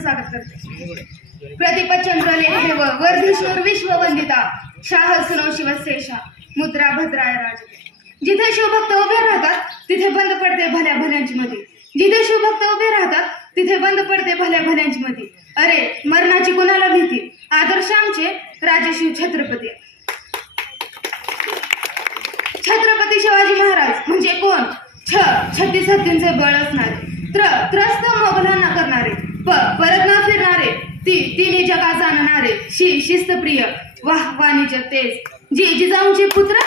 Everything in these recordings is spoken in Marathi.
स्वागत करते. प्रतिपचंद्र लेखेव वर्धेश्वर विश्ववंदिता शाह सुनो शिवशेषा मुद्रा भद्राय राज. जिथे शिवभक्त उभे राहतात तिथे बंद पडते भल्या भल्यांची मध्ये जिथे शिवभक्त उभे राहतात तिथे बंद पडते भल्या भल्यांची मध्ये अरे मरणाची कुणाला भीती? आदर्श आमचे राजेशिव छत्रपती. छत्रपती शिवाजी महाराज म्हणजे कोण? छ छत्तीस हत्तींचे बळ असणारे. त्र त्रस्त मोगलांना करणारे. प परत न फिरणारे ती तिने जगा जाणणारे शि शिस्तप्रिय वाह वाणिज्य तेज जी जिजाऊंचे पुत्र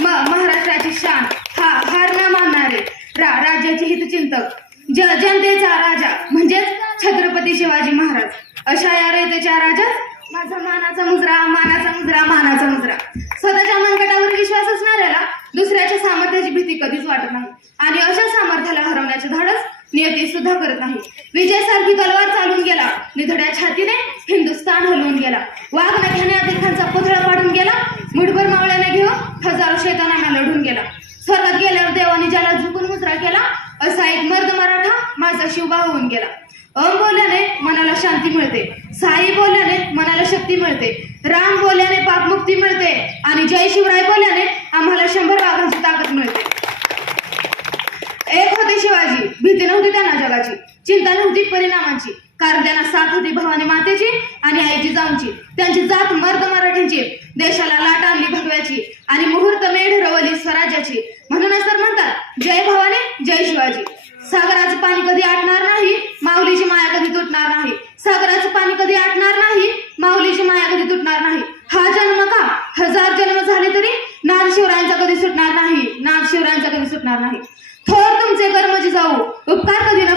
म महाराष्ट्राची शान हा हार न मानणारे रा राज्याचे हितचिंतक ज जनतेचा राजा म्हणजेच छत्रपती शिवाजी महाराज अशा या रयतेच्या राजा माझा मानाचा मुजरा मानाचा मुजरा मानाचा मुजरा. स्वतःच्या मनगटावर विश्वास असणाऱ्याला दुसऱ्याच्या सामर्थ्याची भीती कधीच वाटत नाही. आणि अशा सामर्थ्याला हरवण्याचे धाडस नियती सुद्धा करत नाही. विजयासारखी तलवार चालून गेला. निधड्या छातीने हिंदुस्थान हलवून गेला. वाघ नख्याने अतिखांचा पुतळा पाडून गेला. मुठभर मावळ्याने घेऊन हजारो शैतानांना लढून गेला. स्वर्गात गेल्यावर देवाने ज्याला झुकून मुजरा केला असा एक मर्द मराठा माझा शिवबा होऊन गेला. अम बोलल्याने मनाला शांती मिळते. साई बोलल्याने मनाला शक्ती मिळते. राम बोलल्याने पापमुक्ती मिळते. आणि जय शिवराय बोलल्याने आम्हाला शंभर वाघांची ताकद मिळते एक होते शिवाजी भीती नव्हती त्यांना जगाची. चिंता नव्हती परिणामांची. कारण त्यांना साथ होती भवानी मातेची आणि आईची जिजाऊंची त्यांची जात मर्द मराठींची. देशाला लाट आणली भगव्याची. आणि मुहूर्त मेढ रवली स्वराज्याची. म्हणूनच तर म्हणतात जय भवानी जय शिवाजी. सागराचं पाणी कधी आटणार नाही माऊलीची माया कधी तुटणार नाही. सागराचं पाणी कधी आटणार नाही माऊलीची माया कधी तुटणार नाही. हा जन्म का? हजार जन्म झाले तरी नाद शिवरायांचा कधी सुटणार नाही. नाद शिवरायांचा कधी सुटणार नाही.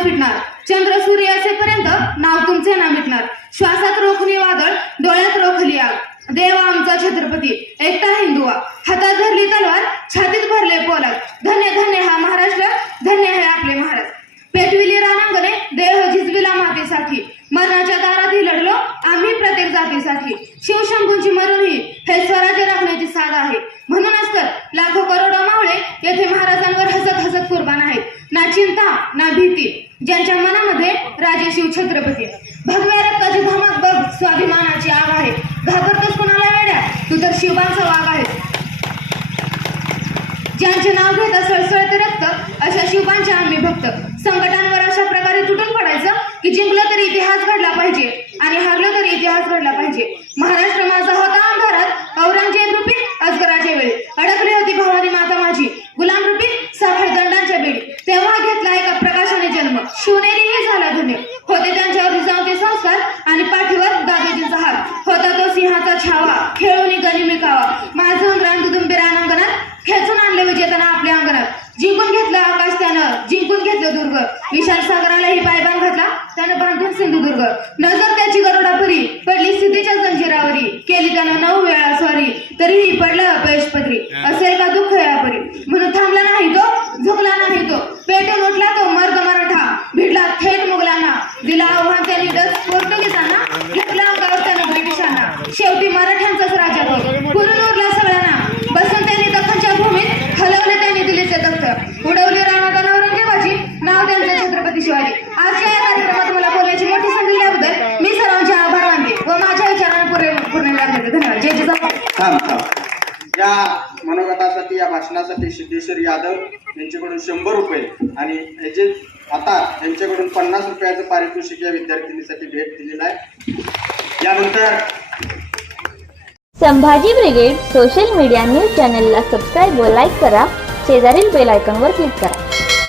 फिटणार. चंद्र सूर्य असेपर्यंत नाव तुमचे ना मिटणार. श्वासात रोखली वादळ डोळ्यात रोखली आग. देवा आमचा छत्रपती एकटा हिंदुआ हातात धरली तलवार छातीत भरले पोलाद. धन्य धन्य हा महाराष्ट्र धन्य हे आपले महाराज. पेटविली रानांगणे देह झिजविला मातेसाठी. मरणाच्या दारातही लढलो आम्ही प्रत्येक जातीसाठी. शिवशंभूंची मरणही हे स्वराज्य राखण्याची साध आहे. म्हणूनच तर लाखो करोडो मावळे येथे ना चिंता ना भीती ज्यांच्या मनामध्ये राजे शिव छत्रपती भगव्या रक्ताची धमक बघ स्वाभिमानाची आग आहे. घाबरतोस कोणाला वेड्या तू तर शिवांचा वाघ आहे ज्यांचे नाव घेता सळसळते रक्त अशा शिवबांचे आम्ही भक्त. संकटांवर अशा प्रकारे तुटून पडायचं की जिंकलं तरी इतिहास घडला पाहिजे आणि हारलं तरी इतिहास घडला पाहिजे. महाराष्ट्र माझा होता अंधारात औरंगजेब रूपी अजगराच्या वेळी. अडक होती भवानी माता माझी गुलाम रूपी साखर दंडांच्या बेडी तेव्हा घेतला एका प्रकाशाने जन्म शिवनेरीही झाला धन्य होते त्यांच्यावर जिजाऊचे संस्कार आणि पाठीवर दादाजींचा हात होता तो सिंहाचा छावा खेळून गनिमी कावा माझं अंगरान दुदुंबी रानांगणात खेचून आणलं विजेताना आपल्या अंगणात. जिंकून घेतलं आकाश त्यानं जिंकून घेतलं दुर्ग. विशाल सागरालाही पायबान घातला त्यानं बांधून सिंधुदुर्ग. नजर त्याची गरुडापुरी पडली स्थितीच्या जंजिरावरी. केली त्यानं नऊ वेळा स्वारी तरीही पडलं अपयश पदरी. असेल का दुःख यापरी म्हणून थांबला नाही तो झुकला नाही तो. पेटून उठला या मनोगतासाठी या भाषणासाठी सिद्धेश्वर यादव यांच्याकडून शंभर रुपये आणि याचे आता यांच्याकडून पन्नास रुपयाचं पारितोषिक या विद्यार्थिनीसाठी भेट दिलेला आहे. यानंतर Sambhaji brigade social media news चॅनलला सबस्क्राईब व लाईक करा. शेजारील बेल आयकॉनवर क्लिक करा.